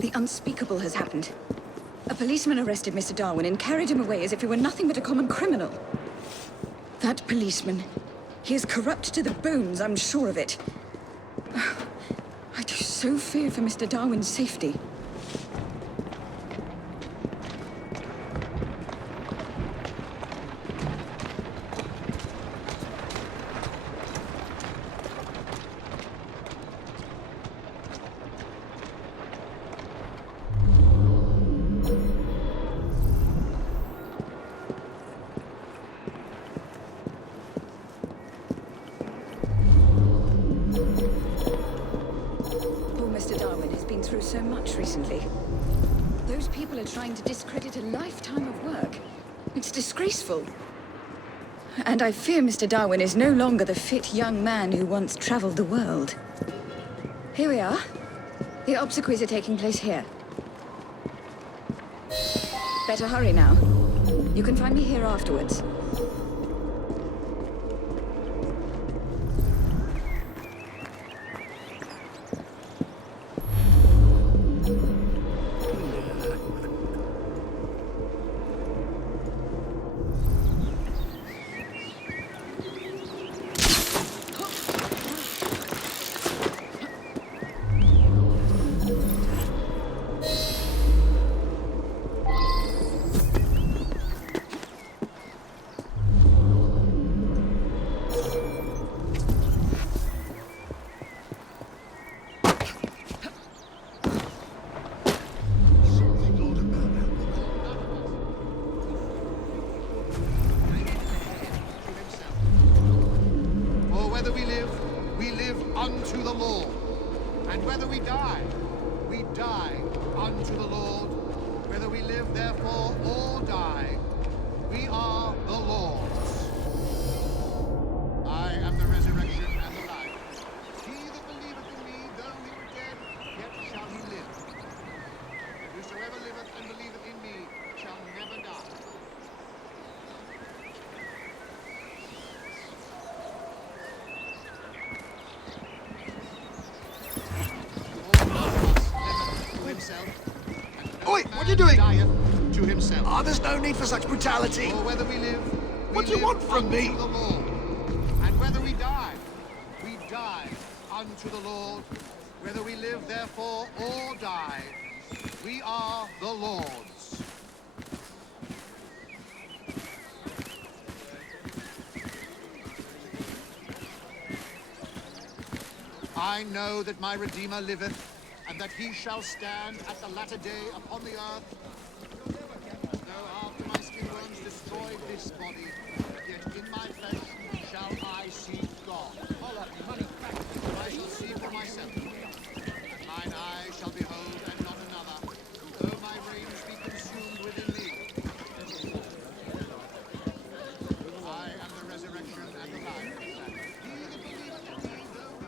The unspeakable has happened. A policeman arrested Mr. Darwin and carried him away as if he were nothing but a common criminal. That policeman, he is corrupt to the bones, I'm sure of it. I do so fear for Mr. Darwin's safety. Through so much recently. Those people are trying to discredit a lifetime of work. It's disgraceful. And I fear Mr. Darwin is no longer the fit young man who once traveled the world. Here we are. The obsequies are taking place here. Better hurry now. You can find me here afterwards. Unto the Lord. And whether we die unto the Lord. Whether we live, therefore, or die, we are the Lord's. I am the resurrection and the life. He that believeth in me, though he were dead, yet shall he live. And whosoever liveth and believeth in me shall never die. Oi, what are you doing? To himself. Oh, there's no need for such brutality. Or whether we live, what do you want from me? The Lord. And whether we die unto the Lord. Whether we live, therefore, or die, we are the Lord's. I know that my Redeemer liveth, and that he shall stand at the latter day upon the earth. Though after my skin worms destroyed this body, yet in my flesh shall I see God. I shall see for myself, and mine eye shall behold and not another, though my reins be consumed within me. I am the resurrection and the life. He that believeth in me, though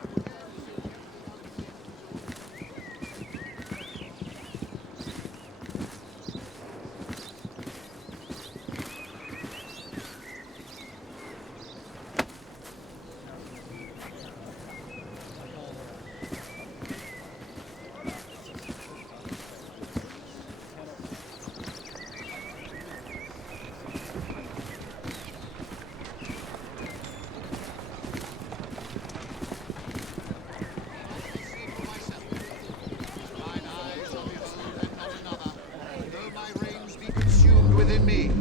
within me.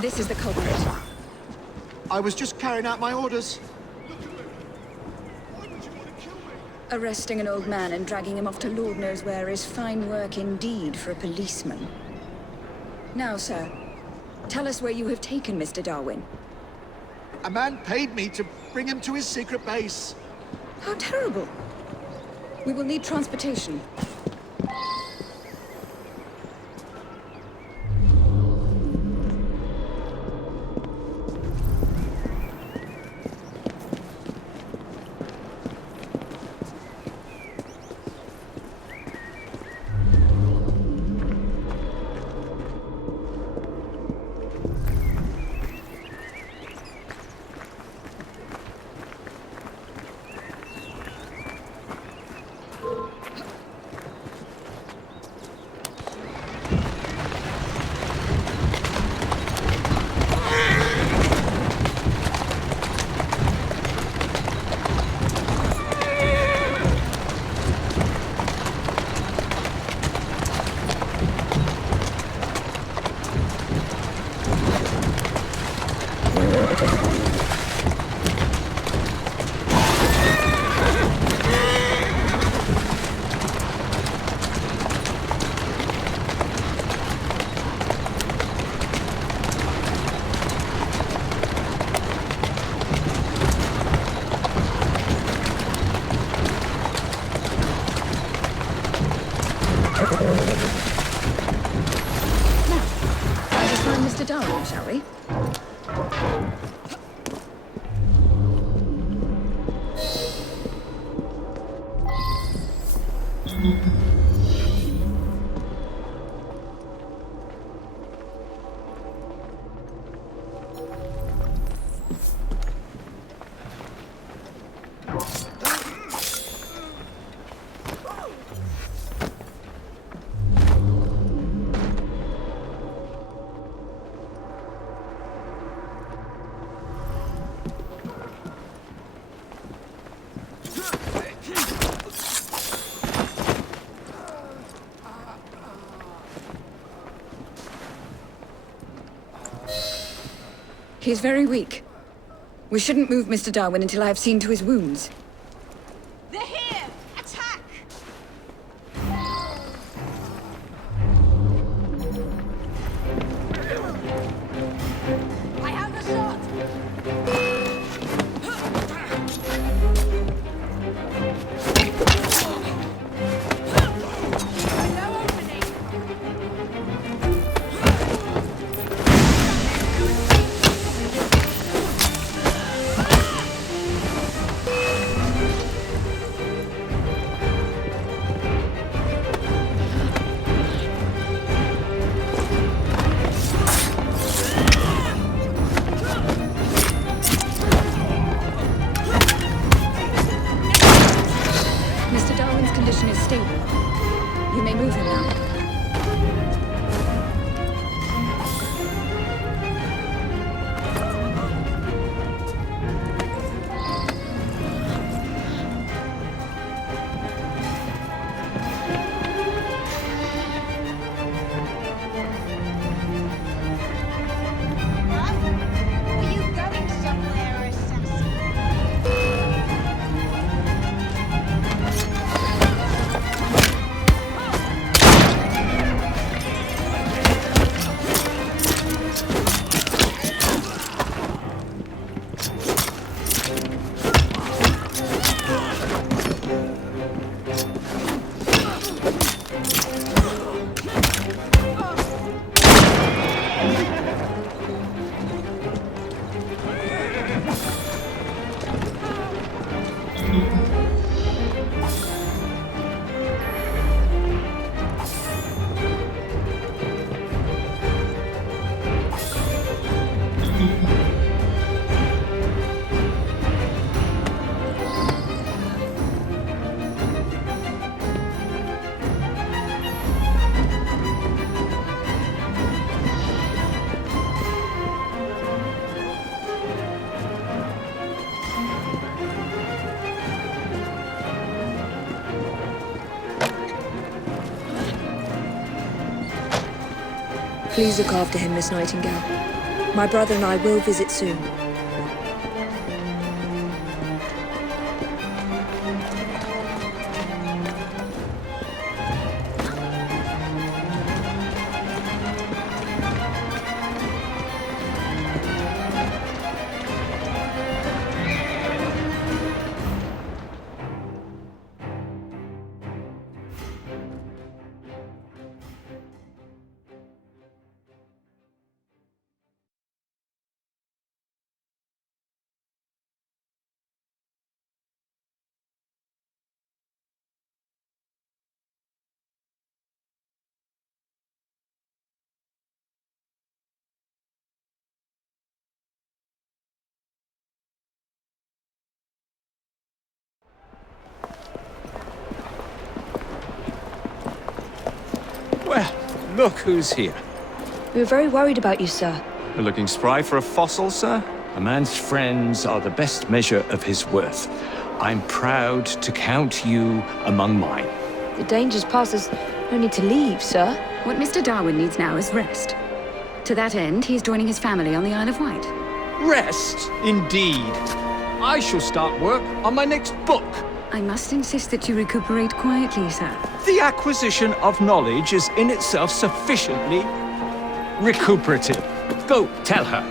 This is the culprit. I was just carrying out my orders. Arresting an old man and dragging him off to Lord knows where is fine work indeed for a policeman. Now, sir, tell us where you have taken Mr. Darwin. A man paid me to bring him to his secret base. How terrible. We will need transportation. Mr. Darwin, shall we? He's very weak. We shouldn't move Mr. Darwin until I have seen to his wounds. They're here! Attack! I have a shot! No opening! Mr. Darwin's condition is stable. You may move him now. Are you going somewhere, assassin? Please look after him, Miss Nightingale. My brother and I will visit soon. Look who's here. We were very worried about you, sir. You're looking spry for a fossil, sir? A man's friends are the best measure of his worth. I'm proud to count you among mine. The danger's past. There's no need to leave, sir. What Mr. Darwin needs now is rest. To that end, he's joining his family on the Isle of Wight. Rest, indeed. I shall start work on my next book. I must insist that you recuperate quietly, sir. The acquisition of knowledge is in itself sufficiently recuperative. Go, tell her.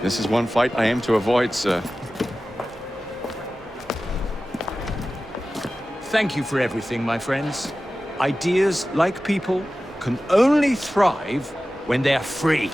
This is one fight I aim to avoid, sir. Thank you for everything, my friends. Ideas, like people, can only thrive when they're free.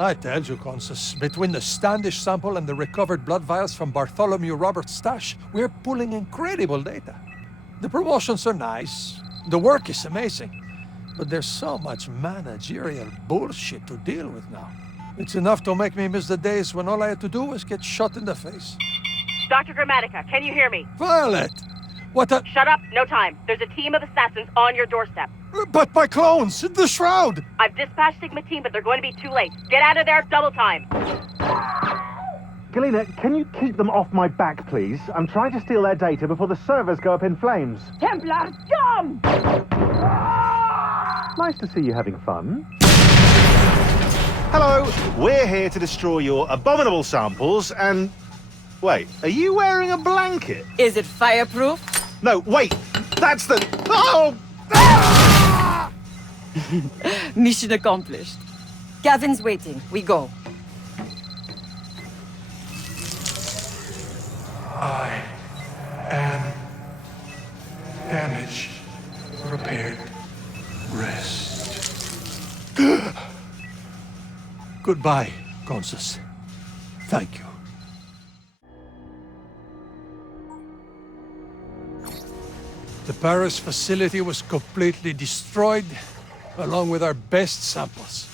I tell you, Consus, between the Standish sample and the recovered blood vials from Bartholomew Roberts' stash, we're pulling incredible data. The promotions are nice, the work is amazing, but there's so much managerial bullshit to deal with now. It's enough to make me miss the days when all I had to do was get shot in the face. Dr. Grammatica, can you hear me? Violet! What a... Shut up, no time. There's a team of assassins on your doorstep. But my clones! The Shroud! I've dispatched Sigma team, but they're going to be too late. Get out of there, double time. Galena, can you keep them off my back, please? I'm trying to steal their data before the servers go up in flames. Templar, dumb! Nice to see you having fun. Hello, we're here to destroy your abominable samples and... Wait, are you wearing a blanket? Is it fireproof? No, wait, that's the... Oh! Mission accomplished. Gavin's waiting. We go. I am damaged, repaired, rest. Goodbye, Consus. Thank you. The Paris facility was completely destroyed, along with our best samples.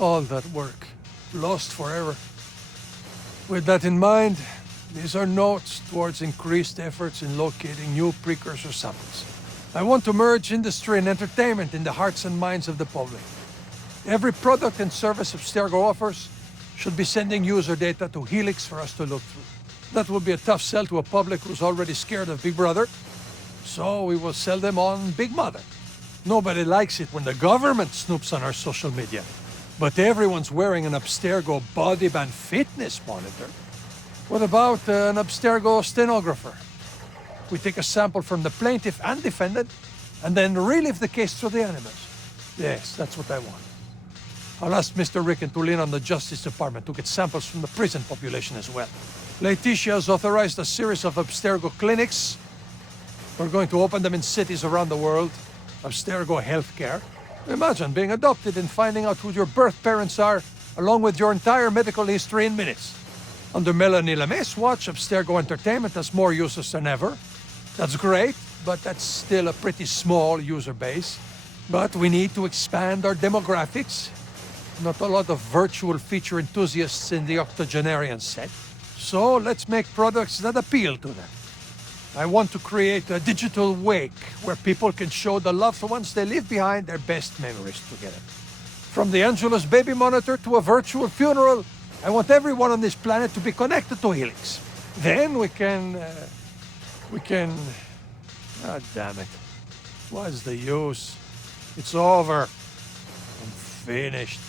All that work, lost forever. With that in mind, these are notes towards increased efforts in locating new precursor samples. I want to merge industry and entertainment in the hearts and minds of the public. Every product and service Abstergo offers should be sending user data to Helix for us to look through. That will be a tough sell to a public who's already scared of Big Brother, so we will sell them on Big Mother. Nobody likes it when the government snoops on our social media, but everyone's wearing an Abstergo body band fitness monitor. What about an Abstergo stenographer? We take a sample from the plaintiff and defendant, and then relive the case through the animals. Yes, that's what I want. I'll ask Mr. Ricken to lean on the Justice Department to get samples from the prison population as well. Laetitia has authorized a series of Abstergo clinics. We're going to open them in cities around the world. Abstergo Healthcare. Imagine being adopted and finding out who your birth parents are, along with your entire medical history in minutes. Under Melanie Lemay's watch, Abstergo Entertainment has more users than ever. That's great, but that's still a pretty small user base. But we need to expand our demographics. Not a lot of virtual feature enthusiasts in the octogenarian set. So let's make products that appeal to them. I want to create a digital wake where people can show the loved ones they leave behind their best memories together. From the Angelus baby monitor to a virtual funeral, I want everyone on this planet to be connected to Helix. Then we can... Ah, damn it. What's the use? It's over. I'm finished.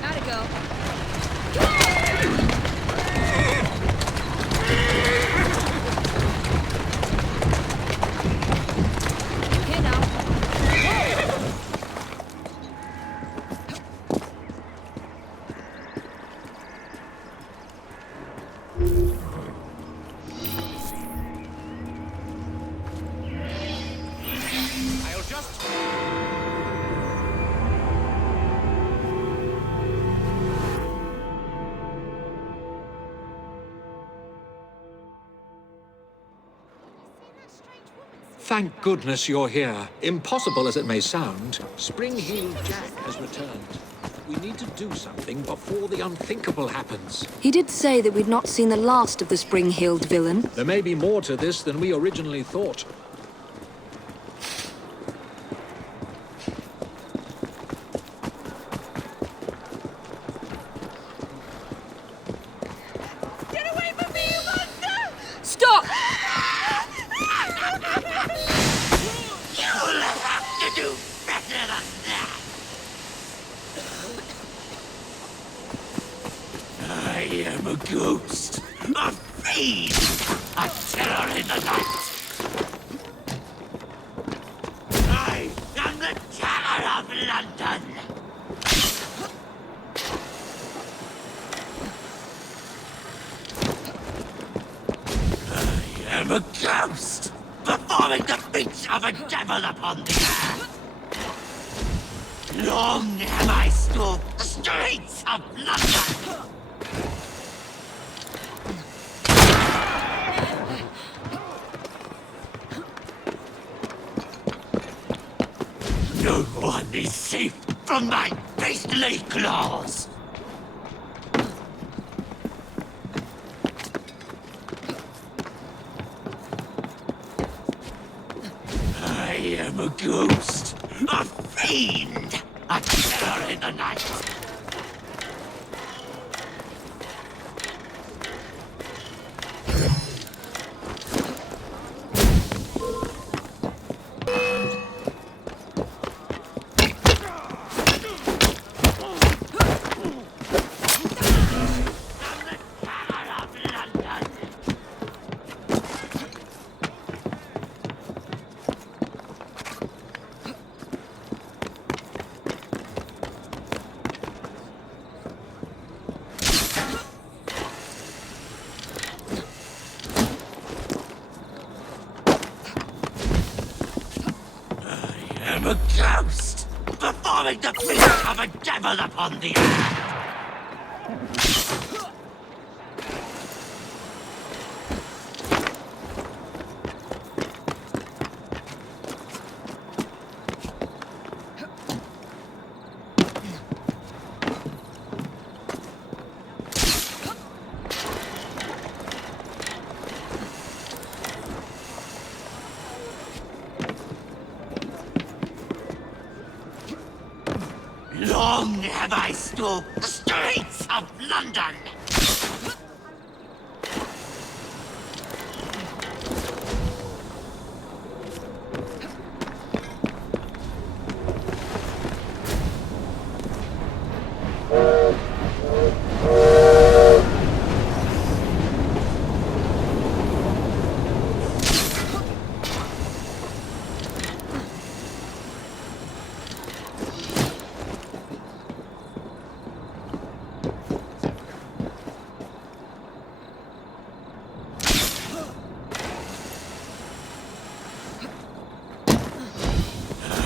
Gotta go. Here now. I'll just... Thank goodness you're here. Impossible as it may sound, Spring-Heeled Jack has returned. We need to do something before the unthinkable happens. He did say that we'd not seen the last of the spring-heeled villain. There may be more to this than we originally thought. Get away from me, you monster! Stop! You'll have to do better than that. I am a ghost, a fiend, a terror in the night. I am the terror of London. I am a ghost, performing the feats of a devil upon the earth. Long have I stalked the streets of London. No one is safe from my beastly claws. I am a ghost, a fiend, a terror in the night. I am a ghost, performing the feats of a devil upon the earth. Long have I stalked the streets of London.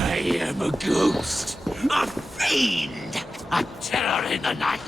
I am a ghost, a fiend, a terror in the night.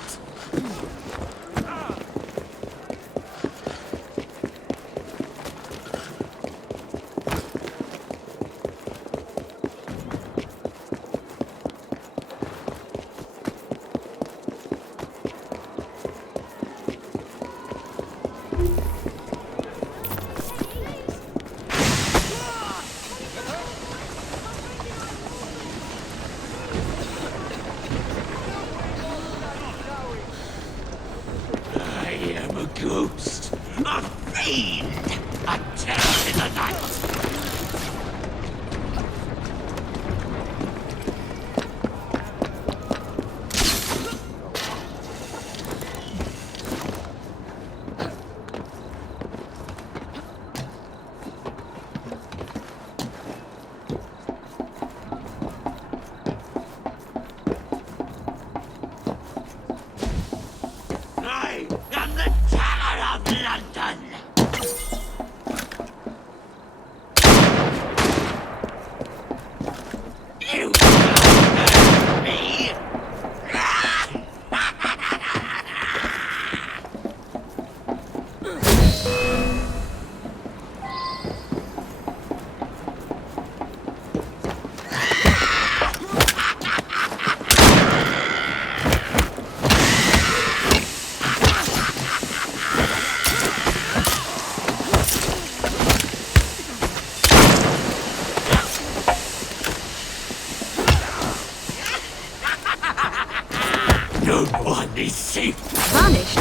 safe. Vanished?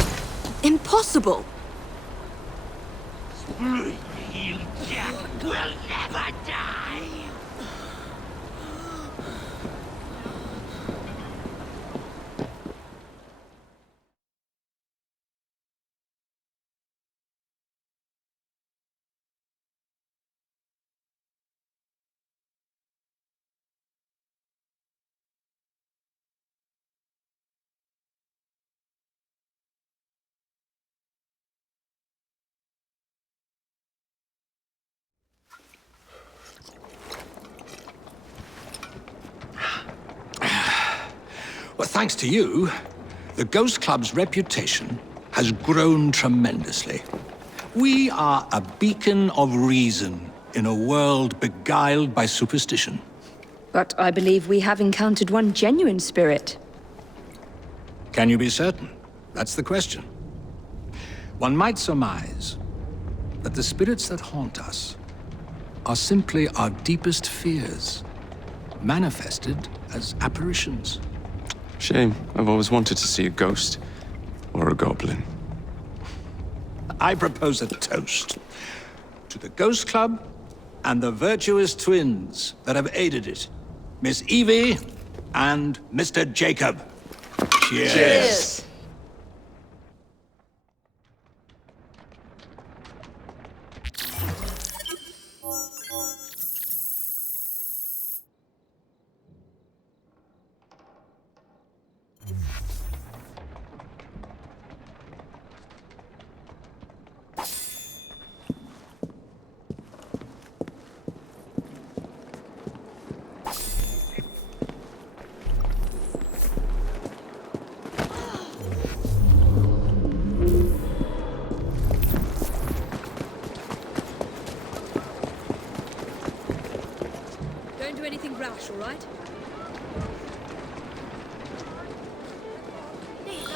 Impossible! Spring-heeled Jack will never die. Well, thanks to you, the Ghost Club's reputation has grown tremendously. We are a beacon of reason in a world beguiled by superstition. But I believe we have encountered one genuine spirit. Can you be certain? That's the question. One might surmise that the spirits that haunt us are simply our deepest fears, manifested as apparitions. Shame. I've always wanted to see a ghost. Or a goblin. I propose a toast to the Ghost Club and the virtuous twins that have aided it, Miss Evie and Mr. Jacob. Cheers. Cheers. Don't do anything rash, all right? There you go.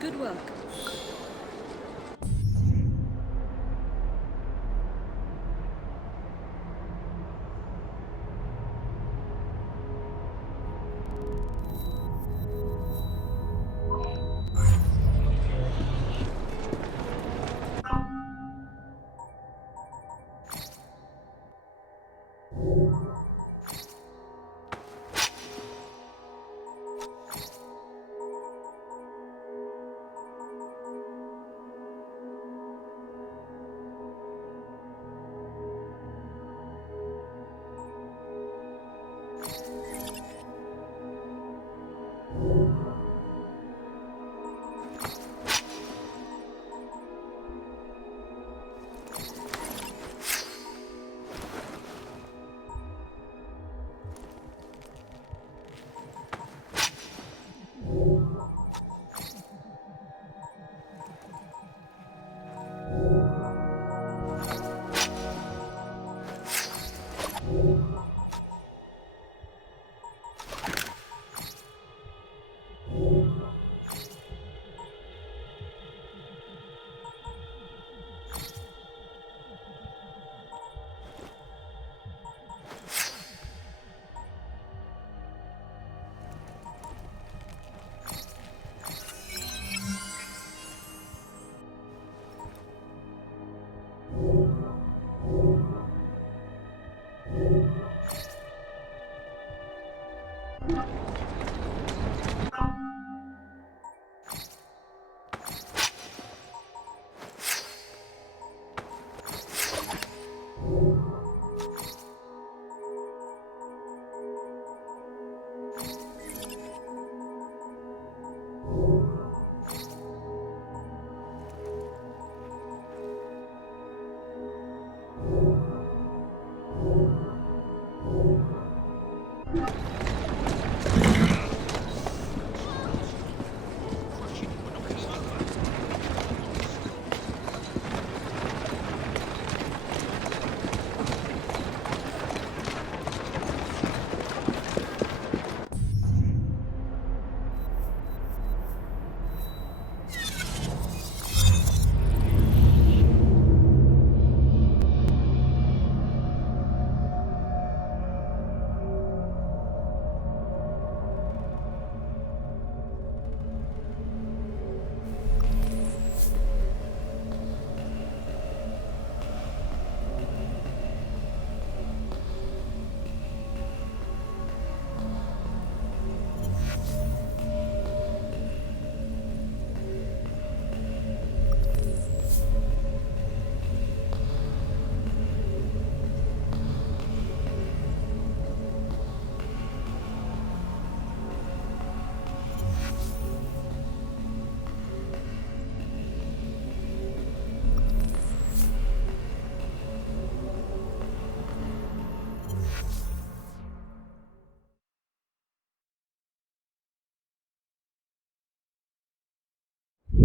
Good work. I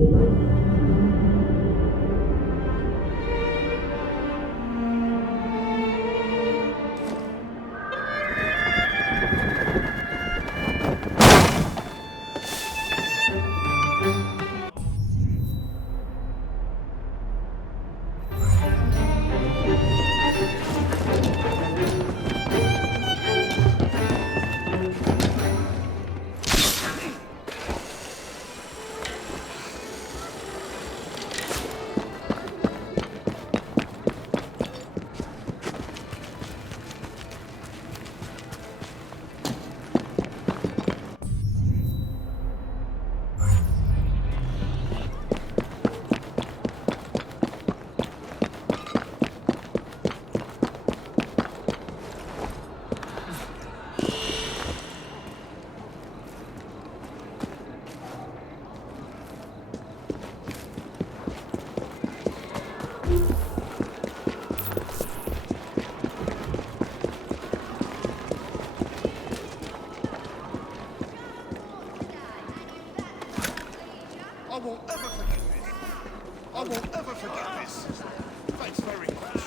won't ever forget this. I won't ever forget this. Thanks very much.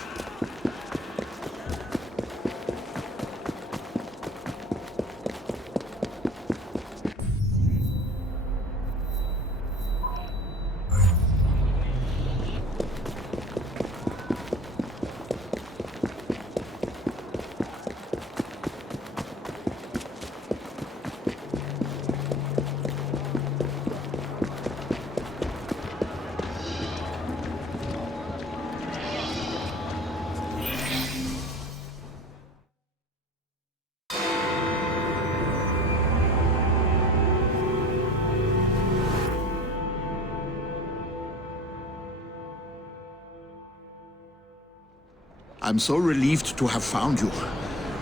I'm so relieved to have found you.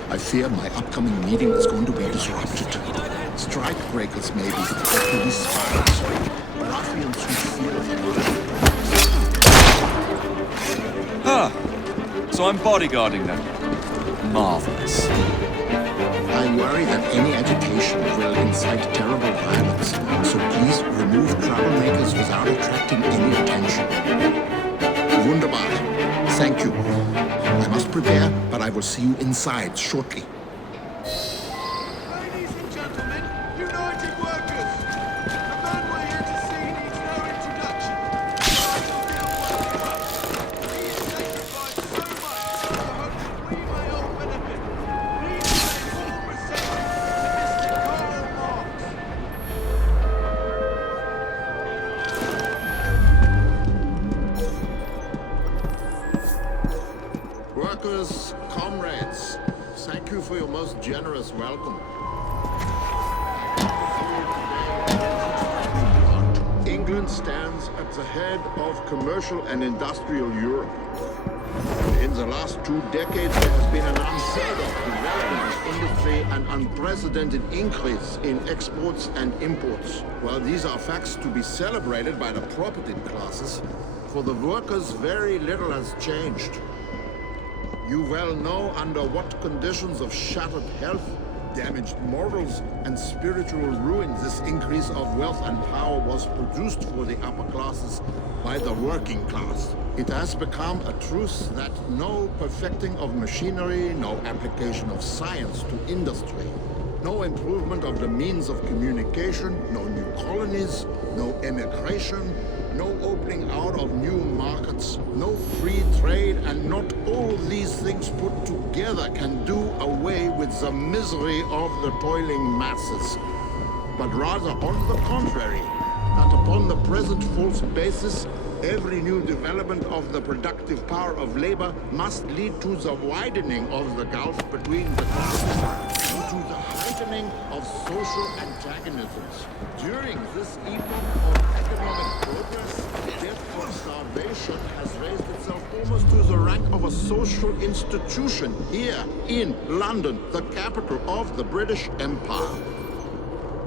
I fear my upcoming meeting is going to be disrupted. Strikebreakers, maybe, or police spies. Ruffians who fear the Ah, so I'm bodyguarding them. Marvelous. I worry that any agitation will incite terrible violence, so please remove troublemakers without attracting any attention. Wunderbar. Thank you. I must prepare, but I will see you inside shortly. Ladies and gentlemen, United Workers! The man we're here to see needs no introduction. He has sacrificed so much in the hope that we may all benefit. Please pay warm reception to Mr. Karl Marx. Workers, comrades, thank you for your most generous welcome. England stands at the head of commercial and industrial Europe. In the last 2 decades, there has been an unheard of development of industry and unprecedented increase in exports and imports. While these are facts to be celebrated by the propertied classes, for the workers, very little has changed. You well know under what conditions of shattered health, damaged morals, and spiritual ruin this increase of wealth and power was produced for the upper classes by the working class. It has become a truth that no perfecting of machinery, no application of science to industry, no improvement of the means of communication, no new colonies, no emigration, no opening out of new markets, no free trade, and not all these things put together can do away with the misery of the toiling masses. But rather, on the contrary, that upon the present false basis, every new development of the productive power of labor must lead to the widening of the gulf between the classes, to the heightening of social antagonisms. During this epoch of economic progress, death of starvation has raised itself almost to the rank of a social institution here in London, the capital of the British Empire.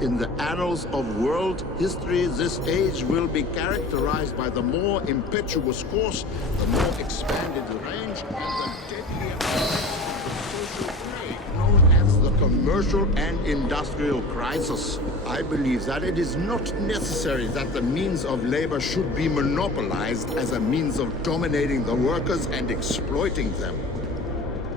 In the annals of world history, this age will be characterized by the more impetuous course, the more expanded range, and the deadlier effects of the social plague known as the commercial and industrial crisis. I believe that it is not necessary that the means of labor should be monopolized as a means of dominating the workers and exploiting them.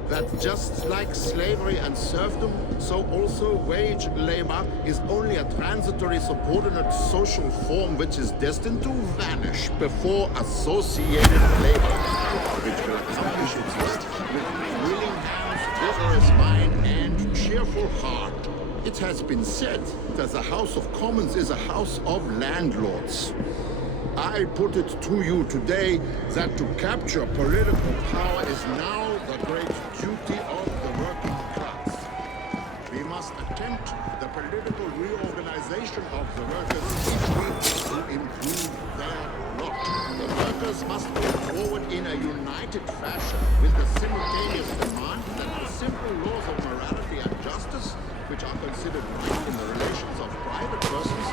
That just like slavery and serfdom, so also wage labor is only a transitory subordinate social form which is destined to vanish before associated labor, which will accomplish its work with willing hands, vigorous mind, and cheerful heart. It has been said that the House of Commons is a house of landlords. I put it to you today that to capture political power is now the great duty of the working class. We must attempt the political reorganization of the workers if we want to improve their lot. The workers must move forward in a united fashion with the simultaneous demand that the simple laws of morality and justice, which are considered right in the relations of private persons,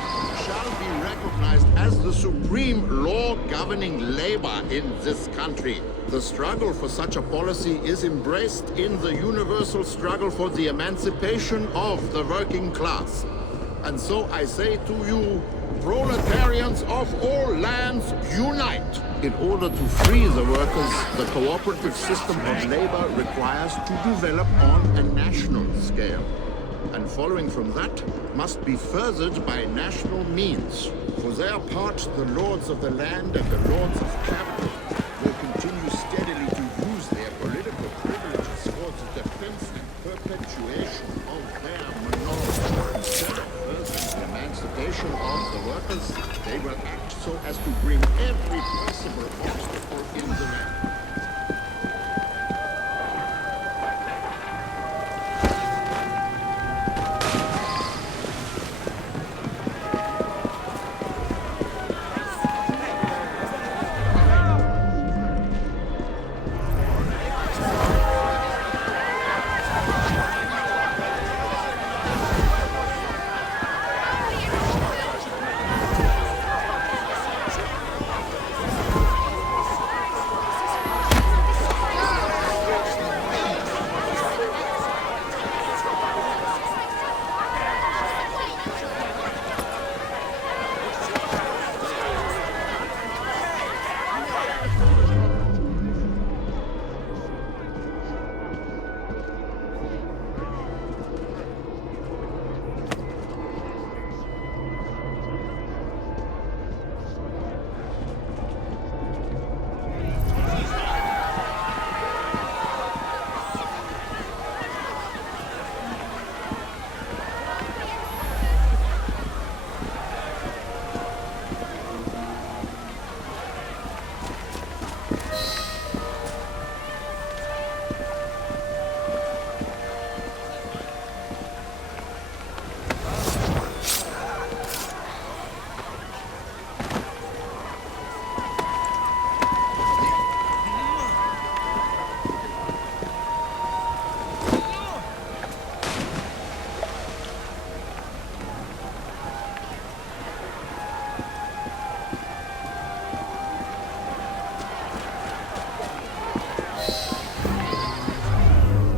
shall be recognized as the supreme law governing labor in this country. The struggle for such a policy is embraced in the universal struggle for the emancipation of the working class. And so I say to you, proletarians of all lands, unite! In order to free the workers, the cooperative system of labor requires to develop on a national scale. And following from that must be furthered by national means. For their part, the lords of the land and the lords of capital will continue steadily to use their political privileges for the defense and perpetuation of their monopoly. Instead of furthering the emancipation of the workers, they will act so as to bring every possible obstacle in the way.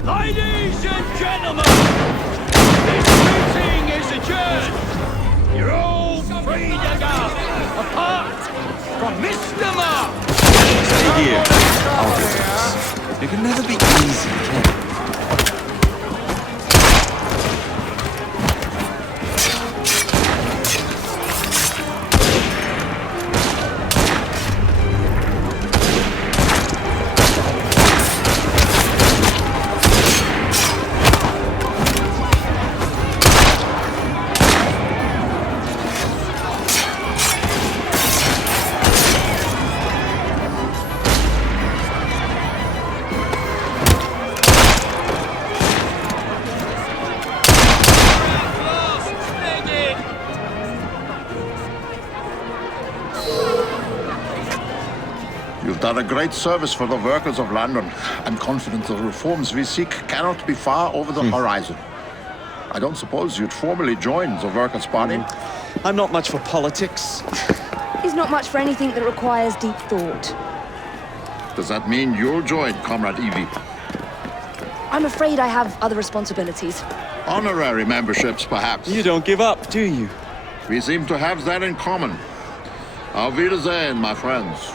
Ladies and gentlemen, this meeting is adjourned. You're all free to go, apart from Mr. Mark. Stay here. I'll get this. It can never be easy, can it? You've done a great service for the workers of London. I'm confident the reforms we seek cannot be far over the horizon. I don't suppose you'd formally join the Workers' Party? I'm not much for politics. He's not much for anything that requires deep thought. Does that mean you'll join, Comrade Evie? I'm afraid I have other responsibilities. Honorary memberships, perhaps. You don't give up, do you? We seem to have that in common. Auf Wiedersehen, my friends.